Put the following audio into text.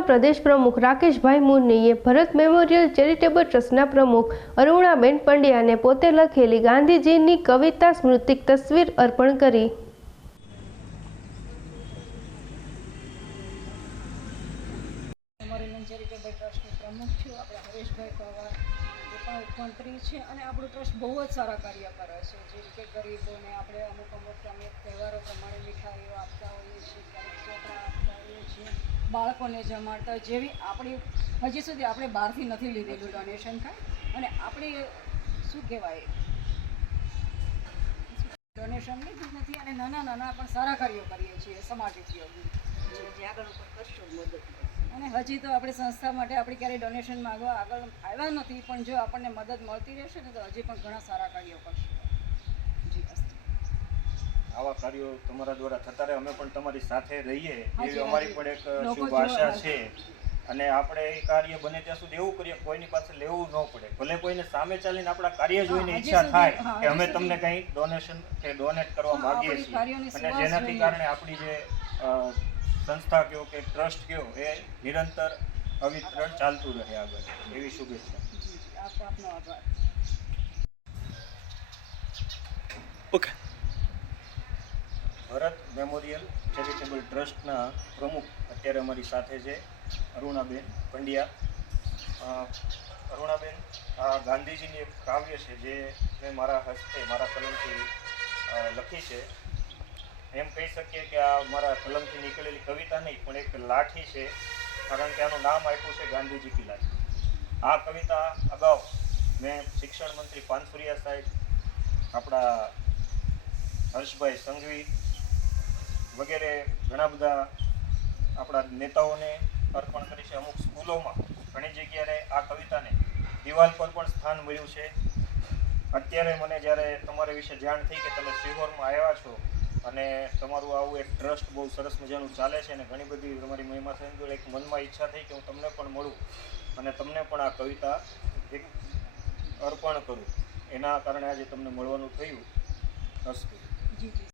પ્રદેશ પ્રમુખ રાકેશભાઈ મુનીએ ભરત memorial charitable ટ્રસ્ટના પ્રમુખ અરુણાબેન પંડ્યાને પોતે લખેલી ગાંધીજીની કવિતા સ્મૃતિક તસવીર અર્પણ કરી. ચેરિટેબલ છું. અને આપણું ટ્રસ્ટ બહુ જ સારા કાર્ય કરે છે. જેમ કે ગરીબોને આપણે અમુક અમુક તહેવારો પ્રમાણે મીઠાઈઓ બાળકોને જમાડતા જેવી આપણી હજી સુધી આપણે બહારથી નથી લીધેલું ડોનેશન કાંઈ અને આપણે શું કહેવાય? ડોનેશન લીધું નથી અને નાના નાના પણ સારા કાર્યો કરીએ છીએ સમાજ ઉપયોગી. આગળ ઉપર કરશું મદદ અને હજી તો આપણે સંસ્થા માટે આપણે ક્યારેય ડોનેશન માંગવા આગળ આવ્યા નથી પણ જો આપણને મદદ મળતી રહેશે ને તો હજી પણ ઘણા સારા કાર્યો કરશું. આવા કાર્યો તમારા દ્વારા થતા રહે. અમે પણ તમારી સાથે રહીએ એવી અમારી પણ એક શુભ આશા છે. અને આપણે એ કાર્ય બને ત્યાં સુધી એવું કરીએ કોઈની પાસે લેવું ન પડે. ભલે કોઈને સામે ચાલીને આપણા કાર્ય જોઈને ઈચ્છા થાય કે અમે તમને કંઈ ડોનેશન કે ડોનેટ કરવા માંગીએ છીએ. અને જેનાથી કારણે આપણી જે સંસ્થા કયો કે ટ્રસ્ટ કયો એ નિરંતર અવિતરણ ચાલતું રહે આગળ. એવી શુભેચ્છા. ઓકે ભરત મેમોરિયલ ચેરિટેબલ ટ્રસ્ટના પ્રમુખ અત્યારે અમારી સાથે છે, અરુણાબેન પંડ્યા. અરુણાબેન, આ ગાંધીજીની એક કાવ્ય છે જે મેં મારા હસ્તે, મારા કલમથી લખી છે. એમ કહી શકીએ કે આ મારા કલમથી નીકળેલી કવિતા નહીં, પણ એક લાઠી છે, કારણ કે આનું નામ આપ્યું છે ગાંધીજી કી લાઠી. આ કવિતા અગાઉ મેં શિક્ષણ મંત્રી પાનસુરિયા સાહેબ, આપણા હર્ષભાઈ સંઘવી વગેરે ઘણા બધા આપણા નેતાઓને અર્પણ કરી છે. અમુક સ્કૂલોમાં ઘણી જગ્યાએ આ કવિતાને દિવાલ પર પણ સ્થાન મળ્યું છે. અત્યારે મને જ્યારે તમારા વિશે જાણ થઈ કે તમે સિહોરમાં આવ્યા છો અને તમારું આવું એક ટ્રસ્ટ બહુ સરસ મજાનું ચાલે છે અને ઘણી બધી તમારી મહિમા સંજોડ એક મનમાં ઈચ્છા થઈ કે હું તમને પણ મળું અને તમને પણ આ કવિતા એક અર્પણ કરું. એના કારણે આજે તમને મળવાનું થયું. અસ્તુ જી જી.